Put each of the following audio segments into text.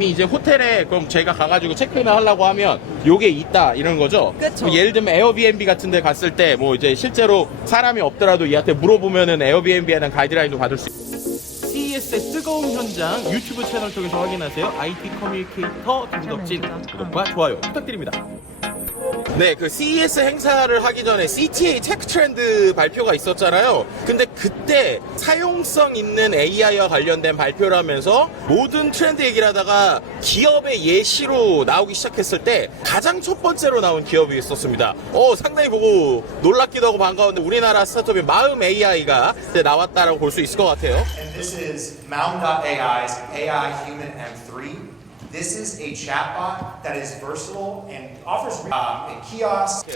이미 이제 호텔에 그럼 제가 가가지고 체크인을 하려고 하면 요게 있다 이런 거죠? 그쵸. 예를 들면 에어비앤비 같은 데 갔을 때 뭐 이제 실제로 사람이 없더라도 얘한테 물어보면은 에어비앤비에 대한 가이드라인도 받을 수 있어요. CES의 뜨거운 현장 유튜브 채널 쪽에서 확인하세요. IT 커뮤니케이터 김덕진 구독과 좋아요 부탁드립니다. 네, 그 CES 행사를 하기 전에 CTA 테크 트렌드 발표가 있었잖아요. 근데 그때 사용성 있는 AI와 관련된 발표를 하면서 모든 트렌드 얘기를 하다가 기업의 예시로 나오기 시작했을 때 가장 첫 번째로 나온 기업이 있었습니다. 상당히 보고 놀랍기도 하고 반가운데 우리나라 스타트업의 마음 AI가 나왔다라고 볼 수 있을 것 같아요. And this is Mound.ai's AI Human M3. This is a chatbot that is versatile and offers a kiosk.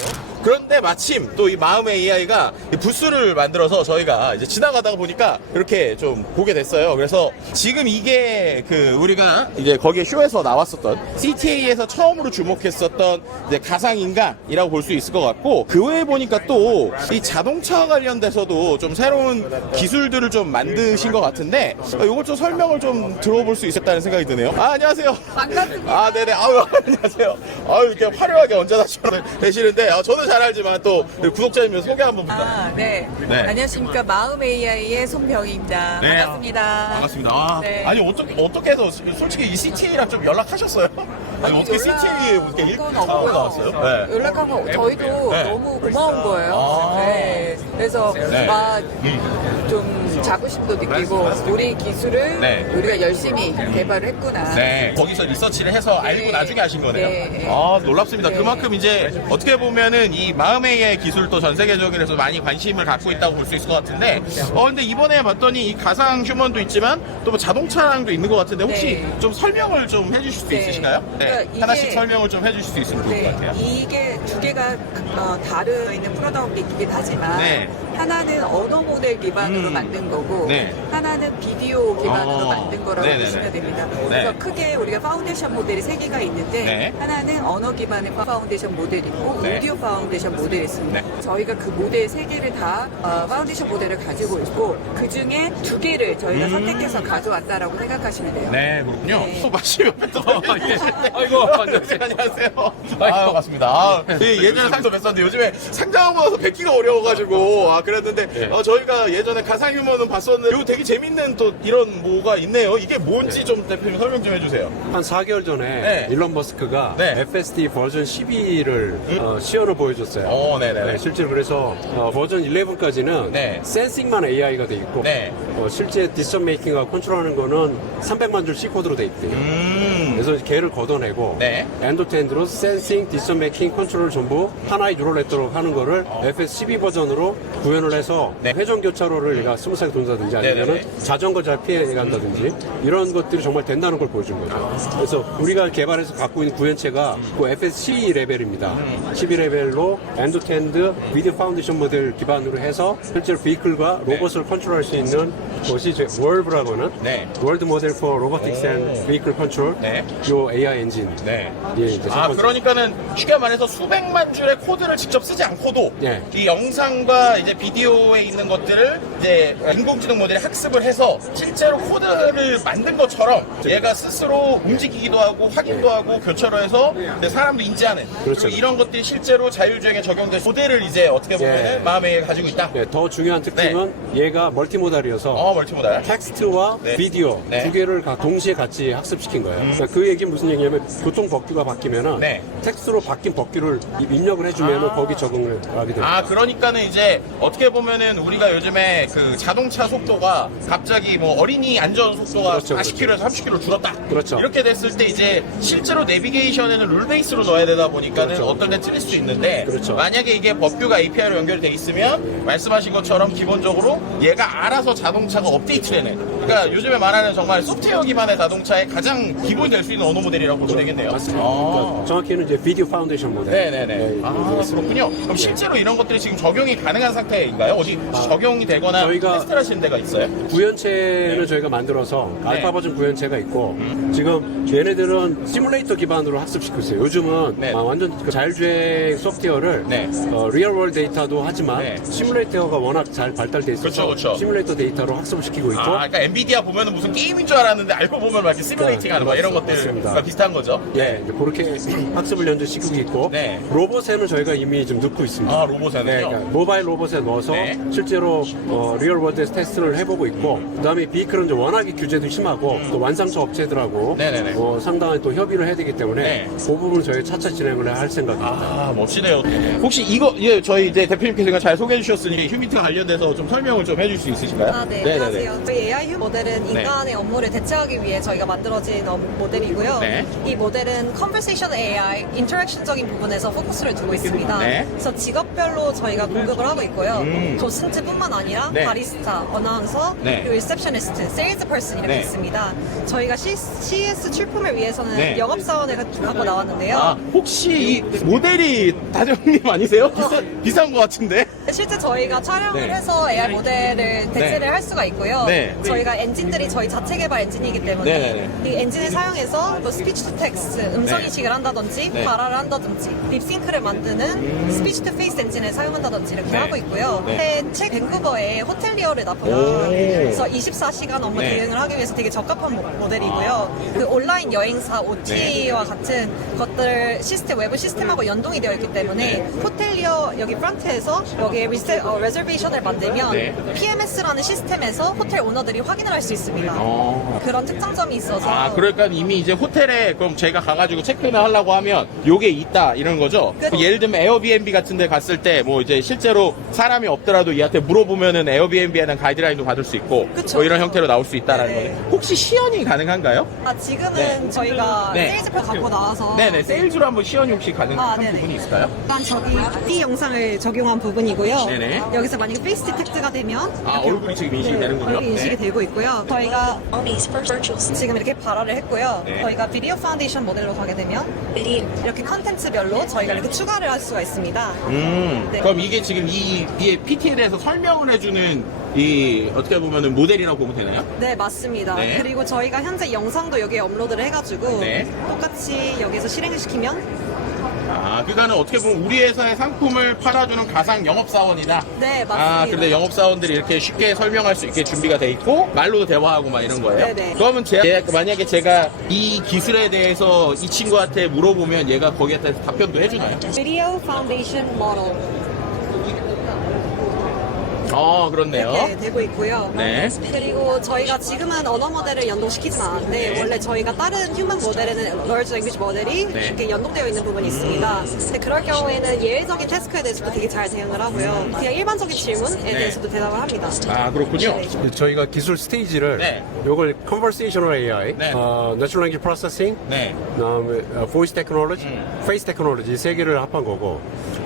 그런데 마침 또 이 마음 AI가 부스를 만들어서 저희가 이제 지나가다가 보니까 이렇게 좀 보게 됐어요. 그래서 지금 이게 그 우리가 이제 거기에 쇼에서 나왔었던 CTA에서 처음으로 주목했었던 이제 가상인간이라고 볼 수 있을 것 같고, 그 외에 보니까 또 이 자동차 관련돼서도 좀 새로운 기술들을 좀 만드신 것 같은데 이걸 좀 설명을 좀 들어볼 수 있었다는 생각이 드네요. 안녕하세요. 반갑습니다. 네네. 안녕하세요. 이렇게 화려하게 언제나 되시는데 저는 잘 알지만 또 구독자님들 소개 한번 부탁드립니다. 네. 네. 안녕하십니까. 마음 AI의 손병희입니다. 네. 반갑습니다. 반갑습니다. 네. 아니 어떻게 해서 솔직히 이 CTA랑 좀 연락하셨어요? 아니 어떻게 CTA에 이렇게 이렇게 상황이 나왔어요? 네. 연락한 거 저희도 네. 너무 고마운 거예요. 네. 그래서 네. 좀 자부심도 느끼고 우리 기술을 네. 우리가 열심히 개발을 했구나. 네, 거기서 리서치를 해서 알고 나중에 하신 거네요. 네. 놀랍습니다. 네. 그만큼 이제 어떻게 보면은 이 마음 AI 기술도 전 세계적으로 많이 관심을 갖고 있다고 볼 수 있을 것 같은데, 근데 이번에 봤더니 이 가상 휴먼도 있지만 또 뭐 자동차랑도 있는 것 같은데 혹시 네. 좀 설명을 좀 해주실 수 네. 있으신가요? 네, 그러니까 이게- 하나씩 설명을 좀 해주실 수 있으면 좋을 것 같아요. 이게 두 개가 다른 있는 프로덕트이긴 하지만 네. 하나는 언어 모델 기반으로 만든 거고 네. 하나는 비디오 기반으로 만든 거라고 네네네. 보시면 됩니다. 네. 그래서 크게 우리가 파운데이션 모델이 세 개가 있는데 네. 하나는 언어 기반의 파운데이션 모델이 있고 네. 오디오 파운데이션 모델이 있습니다. 네. 저희가 그 모델 세 개를 다 파운데이션 모델을 가지고 있고 그 중에 두 개를 저희가 선택해서 가져왔다라고 생각하시면 돼요. 네, 그렇군요. 네. 또 마시면 또 아이고, 안녕하세요. 안녕하세요. 반갑습니다. 예전에 상도 뵀었는데 요즘에 상장하고 나서 뵙기가 어려워가지고 그랬는데 저희가 예전에 가상 유머는 봤었는데 이거 되게 재밌는 또 이런 뭐가 있네요. 이게 뭔지 좀 대표님 설명 좀 해주세요. 한 4개월 전에 네. 일론 머스크가 네. FSD 버전 12를 시연을 보여줬어요. 네네네. 네, 실제로 그래서 버전 11까지는 네. 센싱만 AI가 돼 있고 네. 실제 디시전 메이킹과 컨트롤하는 거는 300만 줄 C 코드로 돼 있대요. 그래서 걔를 걷어내고 네. 엔드투엔드로 센싱, 디시전 메이킹, 컨트롤을 전부 하나의 뉴럴 네트워크 하는 거를 FS12 버전으로 구현을 해서 네. 회전 교차로를 얘가 스무스하게 돈다든지 아니면은 네네네. 자전거 잘 피해 간다든지 이런 것들이 정말 된다는 걸 보여준 거죠. 그래서 우리가 개발해서 갖고 있는 구현체가 그 FS12 레벨입니다. 12레벨로 엔드투엔드 비디오 파운데이션 모델 기반으로 해서 실제로 비클과 로봇을 컨트롤할 수 있는 것이 이제 월브라고 하는 네. 월드 모델 for robotics and vehicle control 네. 요 AI 엔진. 네. 예, 이제 첫 번째. 그러니까는 쉽게 말해서 수백만 줄의 코드를 직접 쓰지 않고도 네. 이 영상과 이제 비디오에 있는 것들을 이제 인공지능 모델이 학습을 해서 실제로 코드를 만든 것처럼 얘가 스스로 움직이기도 하고 확인도 하고 교차로 해서 이제 사람도 인지하는 그렇죠. 그리고 이런 것들이 실제로 자율주행에 적용된 모델을 이제 어떻게 보면은 예. 마음에 가지고 있다. 네, 더 중요한 특징은 얘가 멀티모달이어서 멀티모달. 텍스트와 네. 비디오 네. 두 개를 동시에 같이 학습시킨 거예요. 그러니까 그 얘기는 무슨 얘기냐면 교통 법규가 바뀌면은 네. 텍스트로 바뀐 법규를 입력을 해주면은 거기 적응을 하게 됩니다. 그러니까는 이제 어떻게 보면은 우리가 요즘에 그 자동차 속도가 갑자기 뭐 어린이 안전 속도가 그렇죠, 40km에서 30km 줄었다. 그렇죠. 이렇게 됐을 때 이제 실제로 내비게이션에는 룰 베이스로 넣어야 되다 보니까는 그렇죠. 어떤 데 틀릴 수 있는데 그렇죠. 만약에 이게 법규가 API로 연결돼 있으면 말씀하신 것처럼 기본적으로 얘가 알아서 자동차가 업데이트되는, 그러니까 요즘에 말하는 정말 소프트웨어 기반의 자동차의 가장 기본이 될 수 있는 언어 모델이라고 보면 되겠네요. 맞습니다. 그러니까 정확히는 이제 비디오 파운데이션 모델. 네네네. 네, 그렇군요. 그럼 실제로 이런 것들이 지금 적용이 가능한 상태인가요? 어디 적용이 되거나 저희가 테스트를 하시는 데가 있어요? 구현체는 저희가 만들어서 알파 버전 구현체가 있고 지금 얘네들은 시뮬레이터 기반으로 학습시키고 있어요. 요즘은 네. 완전 그 자율주행 소프트웨어를 네. 리얼월드 데이터도 하지만 네. 시뮬레이터가 워낙 잘 발달돼 있어서 그렇죠. 시뮬레이터 데이터로 학습을 시키고 있고 그러니까 엔비디아 보면은 무슨 게임인 줄 알았는데 알고 보면 막 이렇게 시뮬레이팅 하는 거 이런 것들 맞습니다. 비슷한 거죠. 예, 이제 그렇게 학습을 현재 시키고 있고 네. 로봇에는 저희가 이미 좀 넣고 있습니다. 아, 로봇에는요? 네, 그러니까 모바일 로봇에 넣어서 네. 실제로 리얼 월드에서 테스트를 해보고 있고 그다음에 비클은 이제 워낙에 규제도 심하고 또 완상차 업체들하고 네네네. 상당한 또 협의를 해야 되기 때문에 네. 그 부분은 저희 차차 진행을 할 생각입니다. 아, 멋지네요. 혹시 이거, 예, 저희 이제 대표님께서 잘 소개해 주셨으니 휴미트와 관련돼서 좀 설명을 좀 해줄 수 있으실까요? 아, 네. 안녕하세요. 저희 AI 휴 모델은 네. 인간의 업무를 대체하기 위해 저희가 만들어진 모델이고요. 네. 이 모델은 Conversation AI, 인터랙션적인 부분에서 포커스를 두고 있습니다. 네. 그래서 직업별로 저희가 공급을 하고 있고요. 도슨트뿐만 아니라 네. 바리스타, 어나운서, 네. 그리고 리셉셔니스트, 세일즈 퍼슨 이렇게 네. 있습니다. 저희가 CES 출품을 위해서는 네. 영업사원을 갖고 나왔는데요. 아, 혹시 이 모델이 다정님 아니세요? 비싼 것 같은데? 실제 저희가 촬영을 네. 해서 AI 모델을 대체를 네. 할 수가 있고요. 네. 저희가 엔진들이 저희 자체 개발 엔진이기 때문에 네. 이 엔진을 사용해서 뭐 스피치 투 텍스트, 음성 인식을 한다든지 네. 발화를 한다든지 립싱크를 만드는 스피치 투 페이스 엔진을 사용한다든지 이렇게 네. 하고 있고요. 네. 책 밴쿠버에 호텔리어를 납니다. 오. 그래서 24시간 업무 네. 대응을 하기 위해서 되게 적합한 모델이고요. 그 온라인 여행사 OTA와 같은 것들 시스템, 외부 시스템하고 연동이 되어 있기 때문에 호텔리어 여기 프런트에서 여기에 레저베이션을 만들면 네. PMS라는 시스템에서 호텔 오너들이 확인을 할 수 있습니다. 그런 특장점이 있어서 아, 그러니까 이미 이제 호텔에 그럼 제가 가가지고 체크인을 하려고 하면 요게 있다 이런 거죠? 그렇죠. 예를 들면 에어비앤비 같은 데 갔을 때 뭐 이제 실제로 사람이 없더라도 이한테 물어보면은 에어비앤비에 대한 가이드라인도 받을 수 있고 그쵸, 뭐 이런 그쵸. 형태로 나올 수 있다라는 네네. 거예요. 혹시 시연이 가능한가요? 지금은 네. 저희가 네. 세일즈표 갖고 나와서 네네, 세일즈로 한번 시연이 혹시 가능한 네네. 부분이 있을까요? 일단 저기 B 영상을 적용한 부분이고요. 네네. 여기서 만약에 페이스 디텍트가 되면 아, 이렇게 얼굴이 지금 인식이 되는군요. 얼굴이 인식이 네. 되고 있고요. 저희가 지금 이렇게 발화를 했고요. 네. 저희가 비디오 파운데이션 모델로 가게 되면 이렇게 컨텐츠별로 저희가 이렇게 추가를 할 수가 있습니다. 네. 그럼 이게 지금 이 PT에 대해서 설명을 해주는 이 어떻게 보면은 모델이라고 보면 되나요? 네, 맞습니다. 네. 그리고 저희가 현재 영상도 여기에 업로드를 해가지고 네. 똑같이 여기서 실행을 시키면 아, 그러니까는 어떻게 보면 우리 회사의 상품을 팔아주는 가상 영업사원이다. 네, 맞습니다. 아, 근데 영업사원들이 이렇게 쉽게 설명할 수 있게 준비가 돼 있고 말로도 대화하고 막 이런 거예요. 네네. 그러면 만약에 제가 이 기술에 대해서 이 친구한테 물어보면 얘가 거기에 대해서 답변도 해주나요? 비디오 파운데이션 모델 그렇네요. 이렇게 되고 있고요. 네. 그리고 저희가 지금은 언어 모델을 연동시키진 않았는데 네. 원래 저희가 다른 휴먼 모델에는 large language 모델이 네. 이렇게 연동되어 있는 부분이 있습니다. 근데 그럴 경우에는 예외적인 태스크에 대해서도 되게 잘 대응을 하고요. 그냥 일반적인 질문에 대해서도 대답을 합니다. 아, 그렇군요. 저희가 기술 스테이지를 네. 요걸 Conversational AI, 네. Natural Language Processing, 네. 그다음에 Voice Technology, Face Technology 이 세 개를 합한 거고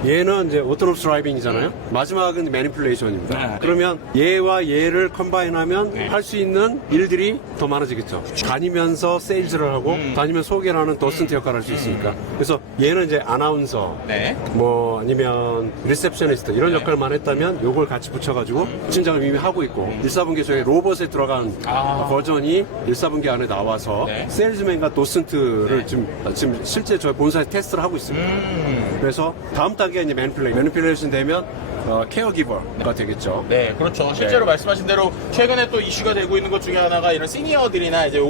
얘는 이제 Autonomous Driving이잖아요. 마지막은 Manipulation입니다. 네. 그러면 얘와 얘를 컴바인하면 네. 할 수 있는 일들이 더 많아지겠죠. 다니면서 세일즈를 하고 다니면서 소개를 하는 더슨트 역할을 할 수 있으니까. 그래서 얘는 이제 아나운서, 네. 뭐 아니면 리셉셔니스트 이런 역할만 했다면 요걸 같이 붙여가지고 진작을 이미 하고 있고 1사분기 저희 로봇에 들어간 버전이 1사분기 안에 나와서 네. 세일즈맨과 도슨트를 지금 실제 저희 본사에 테스트를 하고 있습니다. 그래서 다음 단계가 이제 매니플레이션 되면 케어기버가 되겠죠. 네, 그렇죠. 실제로 말씀하신 대로 최근에 또 이슈가 되고 있는 것 중에 하나가 이런 시니어들이나 이제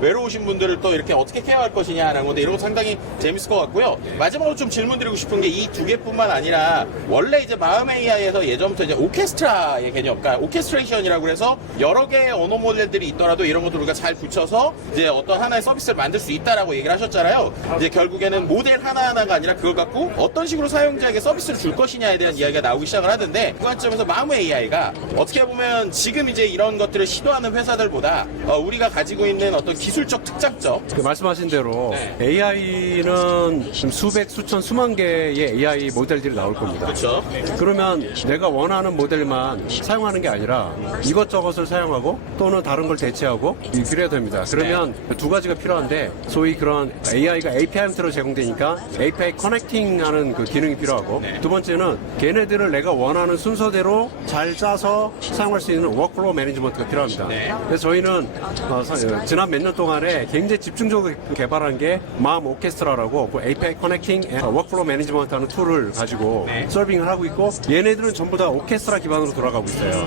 외로우신 분들을 또 이렇게 어떻게 케어할 것이냐라는 건데 이런 거 상당히 재밌을 것 같고요. 마지막으로 좀 질문 드리고 싶은 게 이 두 개뿐만 아니라 원래 이제 마음 AI에서 예전부터 이제 오케스트라의 개념, 그러니까 오케스트레이션이라고 해서 여러 개의 언어 모델들이 있더라도 이런 것들 우리가 잘 붙여서 이제 어떤 하나의 서비스를 만들 수 있다라고 얘기를 하셨잖아요. 이제 결국에는 모델 하나하나가 아니라 그걸 갖고 어떤 식으로 사용자에게 서비스를 줄 것이냐에 대한 이야기가 나오기 시작을 하는데 그 관점에서 마무 AI가 어떻게 보면 지금 이제 이런 것들을 시도하는 회사들보다 우리가 가지고 있는 어떤 기술적 특장점 말씀하신 대로 네. AI는 수백, 수천, 수만 개의 AI 모델들이 나올 겁니다. 그렇죠. 그러면 내가 원하는 모델만 사용하는 게 아니라 이것저것을 사용하고 또는 다른 걸 대체하고 그래야 됩니다. 그러면 두 가지가 필요한데 소위 그런 AI가 API 형태로 제공되니까 API 커넥팅하는 그 기능이 필요하고 네. 두 번째는 걔네들을 내가 원하는 순서대로 잘 짜서 사용할 수 있는 워크플로우 매니지먼트가 필요합니다. 네. 그래서 저희는 지난 몇 년 동안에 굉장히 집중적으로 개발한 게 마음 오케스트라라고 그 API 커넥팅 앤 워크플로우 매니지먼트 하는 툴을 가지고 네. 서빙을 하고 있고, 얘네들은 전부 다 오케스트라 기반으로 돌아가고 있어요.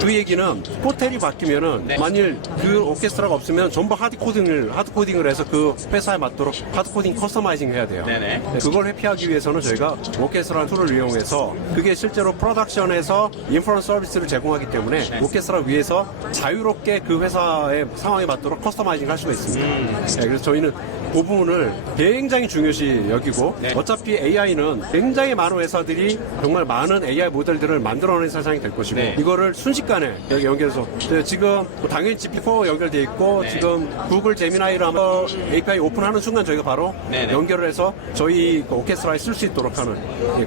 그 얘기는 호텔이 바뀌면은 네. 만일 그 오케스트라가 없으면 전부 하드 코딩을 해서 그 회사에 맞도록 하드 코딩 커스터마이징 해야 돼요. 네네. 그걸 회피하기 위해서는 저희가 오케스트라 툴을 이용해서, 그게 실제로 프로덕션에서 인프런스 서비스를 제공하기 때문에 오케스트라 위에서 자유롭게 그 회사의 상황에 맞도록 커스터마이징 할 수가 있습니다. 네, 그래서 저희는 그 부분을 굉장히 중요시 여기고, 네. 어차피 AI는 굉장히 많은 회사들이 정말 많은 AI 모델들을 만들어내는 세상이 될 것이고, 네. 이거를 순식간에 여기 연결해서 지금 당연히 GPT-4 연결돼 있고, 네. 지금 구글 제미나이를 한번 API 오픈하는 순간 저희가 바로 네네. 연결을 해서 저희 그 오케스트라에 쓸 수 있도록 하는,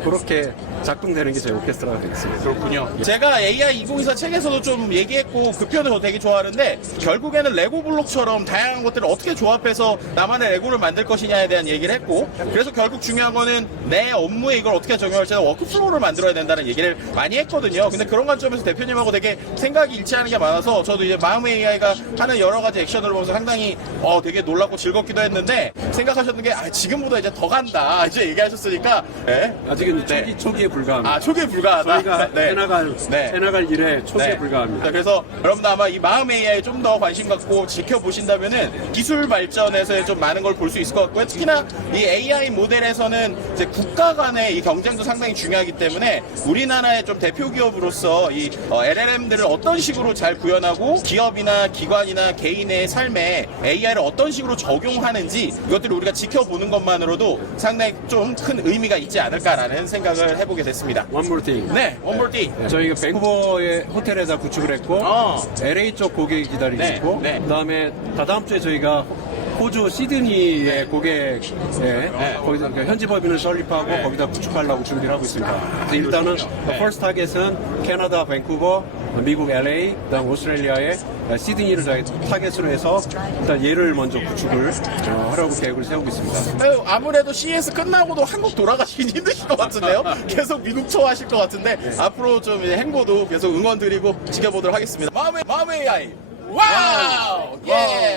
그렇게 작동되는 게 저희 오케스트라가 되겠습니다. 그렇군요. 제가 AI 2024 책에서도 좀 얘기했고 그 표현을 저 되게 좋아하는데, 결국에는 레고 블록처럼 다양한 것들을 어떻게 조합해서 나만의 레고를 만들 것이냐에 대한 얘기를 했고, 그래서 결국 중요한 거는 내 업무에 이걸 어떻게 적용할지는 워크플로우를 만들어야 된다는 얘기를 많이 했거든요. 근데 그런 관점에서 대표님하고 되게 생각이 일치하는 게 많아서 저도 이제 마음의 AI가 하는 여러 가지 액션을 보면서 상당히 되게 놀랍고 즐겁기도 했는데, 생각하셨던 게 지금보다 이제 더 간다 이제 얘기하셨으니까 네. 아직은 네. 초기에 불과합니다. 초기에 불과하다. 저희가 네. 해나갈 일에 초기에 네. 불과합니다. 자, 그래서 여러분도 아마 이 마음의 AI에 좀 더 관심 갖고 지켜보신다면은 기술 발전에서 좀 많은 걸 볼 수 있을 것 같고요. 특히나 이 AI 모델에서는 이제 국가 간의 이 경쟁도 상당히 중요하기 때문에 우리나라의 좀 대표 기업으로서 이 LLM들을 어떤 식으로 잘 구현하고 기업이나 기관이나 개인의 삶에 AI를 어떤 식으로 적용하는지, 이것들을 우리가 지켜보는 것만으로도 상당히 좀 큰 의미가 있지 않을까라는 생각을 해보게 됐습니다. One more thing. 네, one more thing. 저희가 밴쿠버의 호텔에다 구축을 했고, LA 쪽 고객이 기다리고 네, 있고, 네. 그다음에 다다음 주에 저희가 호주 시드니의 고객에 거기다 현지 법인을 설립하고 네. 거기다 구축하려고 준비를 하고 있습니다. 그래서 일단은 퍼스트 타겟은 캐나다 밴쿠버, 미국 LA, 그다음 오스트레일리아의 시드니를 저희 타겟으로 해서 일단 얘를 먼저 구축을 하려고 계획을 세우고 있습니다. 아무래도 CES 끝나고도 한국 돌아가시긴 힘드실 것 같은데요. 계속 미국 투어하실 것 같은데 앞으로 좀 행보도 계속 응원 드리고 지켜보도록 하겠습니다. 마음의 AI. 와우! 예!